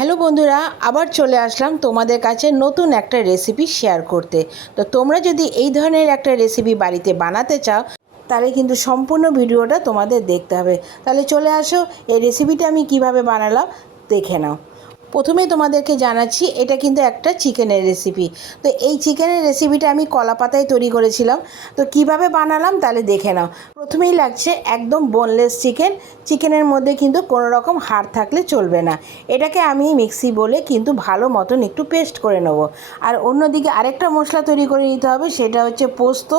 Hello বন্ধুরা, আবার চলে আসলাম তোমাদের কাছে নতুন একটা রেসিপি শেয়ার করতে। তো তোমরা যদি এই ধরনের একটা রেসিপি বাড়িতে বানাতে চাও, তাহলে কিন্তু সম্পূর্ণ ভিডিওটা তোমাদের দেখতে হবে। তাহলে চলে আসো, এই রেসিপিটা আমি কীভাবে বানালাম, দেখে নাও। প্রথমেই তোমাদেরকে জানাচ্ছি, এটা কিন্তু একটা চিকেনের রেসিপি তো এই চিকেনের রেসিপিটা আমি কলা পাতায় তৈরি করেছিলাম। তো কীভাবে বানালাম তাহলে দেখে নাও। প্রথমেই লাগছে একদম বোনলেস চিকেন চিকেনের মধ্যে কিন্তু কোনো রকম হাড় থাকলে চলবে না। এটাকে আমি মিক্সি বলে কিন্তু ভালো মতন একটু পেস্ট করে নেব। আর অন্যদিকে আরেকটা মশলা তৈরি করে নিতে হবে, সেটা হচ্ছে পোস্ত,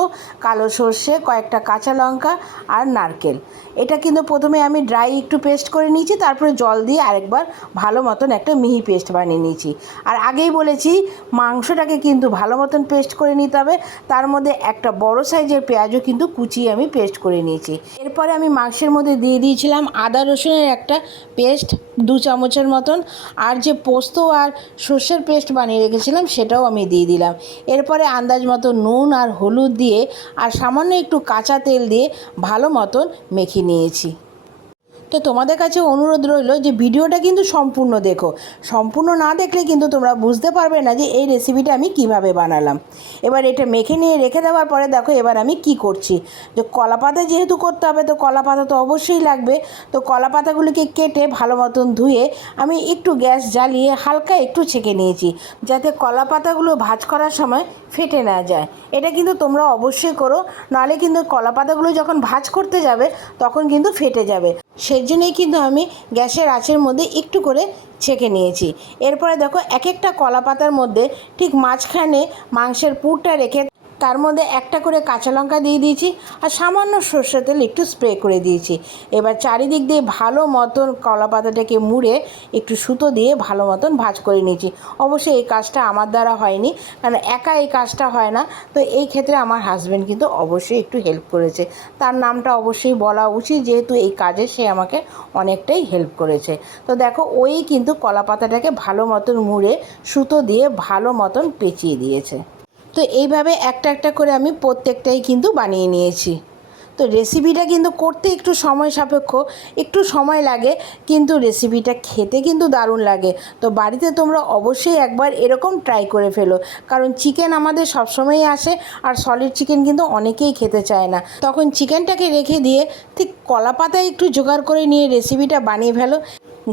কালো সর্ষে, কয়েকটা কাঁচা লঙ্কা আর নারকেল। এটা কিন্তু প্রথমে আমি ড্রাই একটু পেস্ট করে নিয়েছি, তারপরে জল দিয়ে আরেকবার ভালো মতন একটা মিহি পেস্ট বানিয়ে নিয়েছি। আর আগেই বলেছি, মাংসটাকে কিন্তু ভালো মতন পেস্ট করে নিতে হবে। তার মধ্যে একটা বড় সাইজের পেঁয়াজও কিন্তু কুচিয়ে আমি পেস্ট করে নিয়েছি। এরপরে আমি মাংসের মধ্যে দিয়ে দিয়েছিলাম আদা রসুনের একটা পেস্ট দু চামচের মতন। আর যে পোস্ত আর সর্ষের পেস্ট বানিয়ে রেখেছিলাম, সেটাও আমি দিয়ে দিলাম। এরপরে আন্দাজ মতো নুন আর হলুদ দিয়ে, আর সামান্য একটু কাঁচা তেল দিয়ে ভালো মতন মেখে নিয়েছি। তো তোমাদের কাছে অনুরোধ রইল যে ভিডিওটা কিন্তু সম্পূর্ণ দেখো। সম্পূর্ণ না দেখলে কিন্তু তোমরা বুঝতে পারবে না যে এই রেসিপিটা আমি কীভাবে বানালাম। এবার এটা মেখে নিয়ে রেখে দেওয়ার পরে দেখো এবার আমি কি করছি। যে কলা পাতা যেহেতু করতে হবে, তো কলা পাতা তো অবশ্যই লাগবে। তো কলা পাতাগুলিকে কেটে ভালো মতন ধুয়ে আমি একটু গ্যাস জ্বালিয়ে হালকা একটু ছেঁকে নিয়েছি, যাতে কলা পাতাগুলো ভাজ করার সময় ফেটে না যায়। এটা কিন্তু তোমরা অবশ্যই করো, নাহলে কিন্তু কলা পাতাগুলো যখন ভাজ করতে যাবে, তখন কিন্তু ফেটে যাবে। সেই জন্যই কিন্তু আমি গ্যাসের আঁচের মধ্যে একটু করে ছেঁকে নিয়েছি। এরপরে দেখো এক একটা কলা পাতার মধ্যে ঠিক মাঝখানে মাংসের পুরটা রেখে তার মধ্যে একটা করে কাঁচা লঙ্কা দিয়ে দিয়েছি আর সামান্য সর্ষের তেল একটু স্প্রে করে দিয়েছি। এবার চারিদিক দিয়ে ভালো মতন কলা পাতাটাকে মুড়ে একটু সুতো দিয়ে ভালো মতন ভাজ করে নিয়েছি। অবশ্যই এই কাজটা আমার দ্বারা হয়নি, কারণ একা এই কাজটা হয় না। তো এই ক্ষেত্রে আমার হাজব্যান্ড কিন্তু অবশ্যই একটু হেল্প করেছে। তার নামটা অবশ্যই বলা উচিত, যেহেতু এই কাজে সে আমাকে অনেকটাই হেল্প করেছে। তো দেখো, ওই কিন্তু কলা পাতাটাকে ভালো মতন মুড়ে, সুতো দিয়ে ভালো মতন পেঁচিয়ে দিয়েছে। তো এইভাবে একটা একটা করে আমি প্রত্যেকটাই কিন্তু বানিয়ে নিয়েছি। তো রেসিপিটা কিন্তু করতে একটু সময় সাপেক্ষ, একটু সময় লাগে, কিন্তু রেসিপিটা খেতে কিন্তু দারুণ লাগে। তো বাড়িতে তোমরা অবশ্যই একবার এরকম ট্রাই করে ফেলো। কারণ চিকেন আমাদের সবসময়ই আসে আর সলিড চিকেন কিন্তু অনেকেই খেতে চায় না। তখন চিকেনটাকে রেখে দিয়ে ঠিক কলা পাতায় একটু জোগাড় করে নিয়ে রেসিপিটা বানিয়ে ফেলো।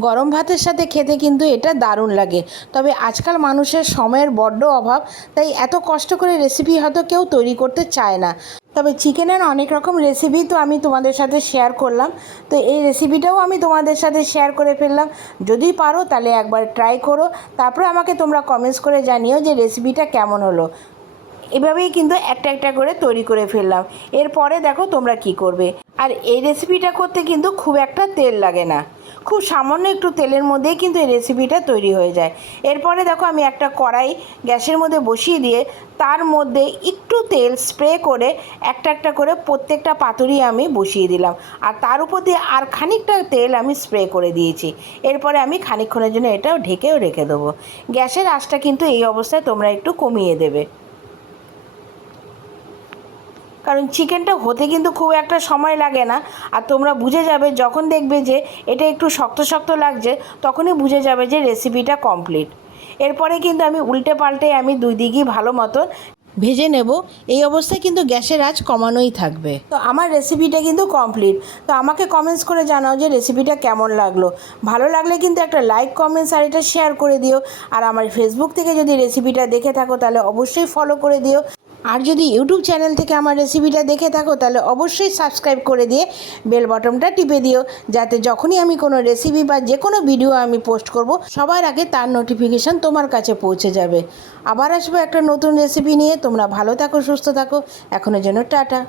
গরম ভাতের সাথে খেতে কিন্তু এটা দারুণ লাগে। তবে আজকাল মানুষের সময়ের বড্ড অভাব, তাই এত কষ্ট করে রেসিপি হয়তো কেউ তৈরি করতে চায় না। তবে চিকেনের অনেক রকম রেসিপি তো আমি তোমাদের সাথে শেয়ার করলাম। তো এই রেসিপিটাও আমি তোমাদের সাথে শেয়ার করে ফেললাম। যদি পারো তাহলে একবার ট্রাই করো। তারপরে আমাকে তোমরা কমেন্টস করে জানিও যে রেসিপিটা কেমন হলো। এভাবেই কিন্তু একটা একটা করে তৈরি করে ফেললাম। এরপরে দেখো তোমরা কি করবে। আর এই রেসিপিটা করতে কিন্তু খুব একটা তেল লাগে না। খুব সামান্য একটু তেলের মধ্যেই কিন্তু এই রেসিপিটা তৈরি হয়ে যায়। এরপরে দেখো আমি একটা কড়াই গ্যাসের মধ্যে বসিয়ে দিয়ে তার মধ্যে একটু তেল স্প্রে করে একটা একটা করে প্রত্যেকটা পাতুরি আমি বসিয়ে দিলাম। আর তার উপর দিয়ে আর খানিকটা তেল আমি স্প্রে করে দিয়েছি। এরপরে আমি খানিকক্ষণের জন্য এটাও ঢেকেও রেখে দেবো। গ্যাসের আঁচটা কিন্তু এই অবস্থায় তোমরা একটু কমিয়ে দেবে। কারণ চিকেনটা হতে কিন্তু খুব একটা সময় লাগে না। আর তোমরা বুঝে যাবে, যখন দেখবে যে এটা একটু শক্ত শক্ত লাগছে, তখনই বুঝে যাবে যে রেসিপিটা কমপ্লিট এরপরে কিন্তু আমি উল্টে পাল্টে আমি দুই দিকই ভালো মতন ভেজে নেব। এই অবস্থায় কিন্তু গ্যাসের আঁচ কমানোই থাকবে। তো আমার রেসিপিটা কিন্তু কমপ্লিট তো আমাকে কমেন্টস করে জানাও যে রেসিপিটা কেমন লাগল। ভালো লাগলে কিন্তু একটা লাইক কমেন্টস আর এটা শেয়ার করে দিও। আর আমার ফেসবুক থেকে যদি রেসিপিটা দেখে থাকো, তাহলে অবশ্যই ফলো করে দিও। আর যদি ইউটিউব চ্যানেল থেকে আমার রেসিপিটা দেখে থাকো, তাহলে অবশ্যই সাবস্ক্রাইব করে দিয়ে বেল বটনটা টিপে দিও, যাতে যখনই আমি কোনো রেসিপি বা যে কোনো ভিডিও আমি পোস্ট করব, সবার আগে তার নোটিফিকেশান তোমার কাছে পৌঁছে যাবে। আবার আসব একটা নতুন রেসিপি নিয়ে, তোমরা ভালো থাকো, সুস্থ থাকো, এখনের জন্য টাটা।